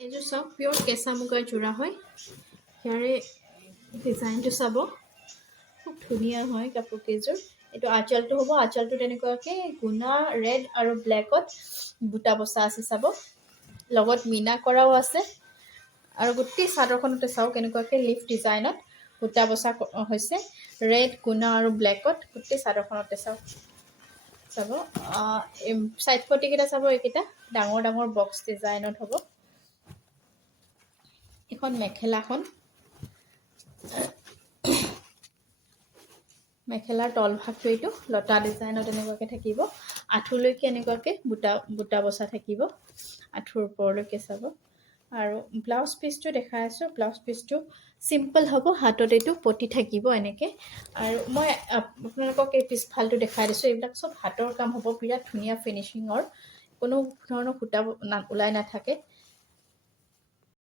এইযোৰ চাওক পিয়ৰ কেঁচা মুগাৰ যোৰা হয় ইয়াৰে ডিজাইনটো চাব খুব ধুনীয়া হয় কাপোৰকেইযোৰ এইটো আঁচলটো হ'ব আঁচলটো তেনেকুৱাকৈ গুণা ৰেড আৰু ব্লেকত বুটা বচা আছে চাব লগত মিনা কৰাও আছে আৰু গোটেই চাদৰখনতে চাওক কেনেকুৱাকৈ লিফ ডিজাইনত বুটা বচা হৈছে ৰেড গুণা আৰু ব্লেকত গোটেই চাদৰখনতে চাওক চাব চাইড পটিকেইটা চাব এইকেইটা ডাঙৰ ডাঙৰ বক্স ডিজাইনত হ'ব এখন মেখেলাখন মেখেলাৰ তল ভাগটো এইটো লতা ডিজাইনত এনেকুৱাকৈ থাকিব আঁঠুলৈকে এনেকুৱাকৈ বুটা বচা থাকিব আঁঠুৰ ওপৰলৈকে চাব আৰু ব্লাউজ পিচটো দেখাই আছোঁ ব্লাউজ পিচটো চিম্পল হ'ব হাতত এইটো পতি থাকিব এনেকৈ আৰু মই আপোনালোকক এই পিছফালটো দেখাই দিছোঁ এইবিলাক চব হাতৰ কাম হ'ব বিৰাট ধুনীয়া ফিনিচিঙৰ কোনো ধৰণৰ সূতা ওলাই নাথাকে